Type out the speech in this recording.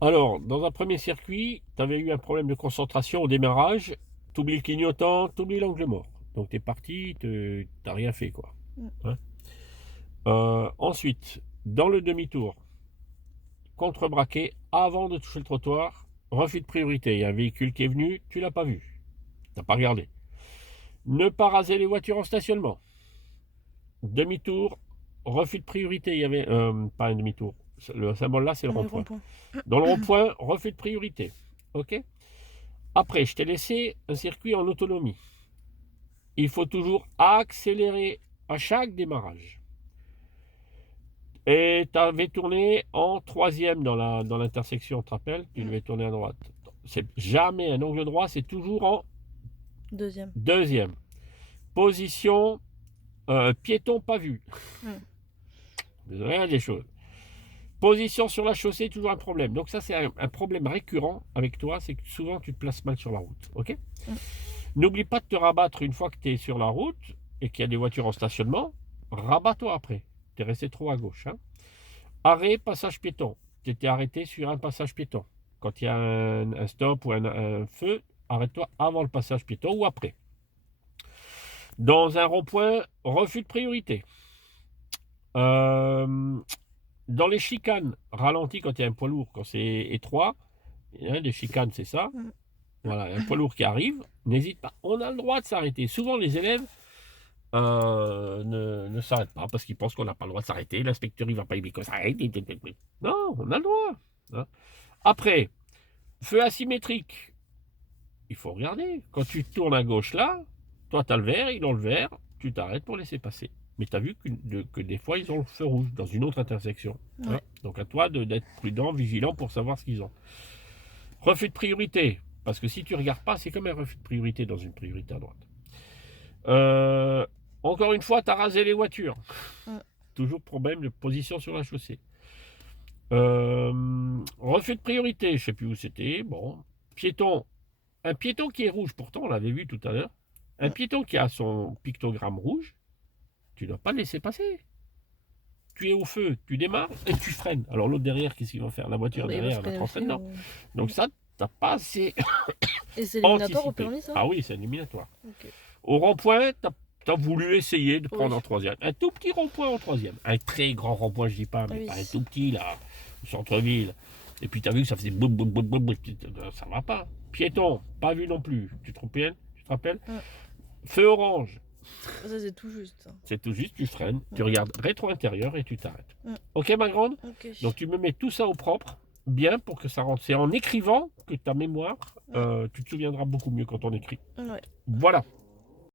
Alors, dans un premier circuit, tu avais eu un problème de concentration au démarrage. Tu oublies le clignotant, tu oublies l'angle mort. Donc, tu es parti, tu n'as rien fait, quoi. Mm. Hein. Ensuite, dans le demi-tour, contre-braqué, avant de toucher le trottoir, refus de priorité. Il y a un véhicule qui est venu, tu l'as pas vu. Tu n'as pas regardé. Ne pas raser les voitures en stationnement. Demi-tour, refus de priorité. Il y avait pas un demi-tour. Le symbole là, c'est le Le rond-point. rond-point. Dans le rond-point, refus de priorité. OK. Après, je t'ai laissé un circuit en autonomie. Il faut toujours accélérer à chaque démarrage. Et tu avais tourné en troisième dans l'intersection, tu te rappelles? Tu Mm. devais tourner à droite. C'est jamais un angle droit, c'est toujours en Deuxième. deuxième. Position piéton pas vu. Mm. Rien des choses. Position sur la chaussée, toujours un problème. Donc ça, c'est un problème récurrent avec toi, c'est que souvent tu te places mal sur la route. Ok. Mm. N'oublie pas de te rabattre une fois que tu es sur la route et qu'il y a des voitures en stationnement. Rabat-toi après. Tu es resté trop à gauche. Hein. Arrêt, passage piéton. Tu étais arrêté sur un passage piéton. Quand il y a un stop ou un feu, arrête-toi avant le passage piéton ou après. Dans un rond-point, refus de priorité. Dans les chicanes, ralenti quand il y a un poids lourd, quand c'est étroit. Des chicanes, c'est ça. Mm. Voilà, un poids lourd qui arrive, n'hésite pas. On a le droit de s'arrêter. Souvent, les élèves ne s'arrêtent pas parce qu'ils pensent qu'on n'a pas le droit de s'arrêter. L'inspecteur, il va pas aimer qu'on s'arrête. Non, on a le droit. Hein. Après, feu asymétrique. Il faut regarder. Quand tu tournes à gauche là, toi, tu as le vert, ils ont le vert, tu t'arrêtes pour laisser passer. Mais tu as vu que des fois, ils ont le feu rouge dans une autre intersection. Hein. Ouais. Donc à toi d'être prudent, vigilant pour savoir ce qu'ils ont. Refus de priorité. Parce que si tu ne regardes pas, c'est comme un refus de priorité dans une priorité à droite. Encore une fois, tu as rasé les voitures. Mm. Toujours problème de position sur la chaussée. Refus de priorité, je ne sais plus où c'était. Bon, piéton. Un piéton qui est rouge, pourtant, on l'avait vu tout à l'heure. Un Mm. piéton qui a son pictogramme rouge, tu ne dois pas le laisser passer. Tu es au feu, tu démarres et tu freines. Alors l'autre derrière, qu'est-ce qu'il va faire? La voiture Bah, il va derrière, elle va te freiner rentrer aussi. dedans. Donc ça, tu n'as pas assez Et c'est éliminatoire au anticipé. permis, ça? Ah oui, c'est éliminatoire. Ok. Au rond-point, tu as voulu essayer de Oui. prendre en troisième. Un tout petit rond-point en troisième. Un très grand rond-point, je dis pas, mais Oui. pas un tout petit, là, au centre-ville. Et puis tu as vu que ça faisait boum, boum, boum, boum, boum. Ça va pas. Piéton, pas vu non plus. Tu te rappelles? Mm. Feu orange, Ça, c'est tout juste. c'est tout juste, tu freines, tu Mm. regardes rétro-intérieur et tu t'arrêtes. Mm. Ok, ma grande? Ok. Donc tu me mets tout ça au propre, bien pour que ça rentre. C'est en écrivant que ta mémoire, tu te souviendras beaucoup mieux quand on écrit. Ouais. Voilà.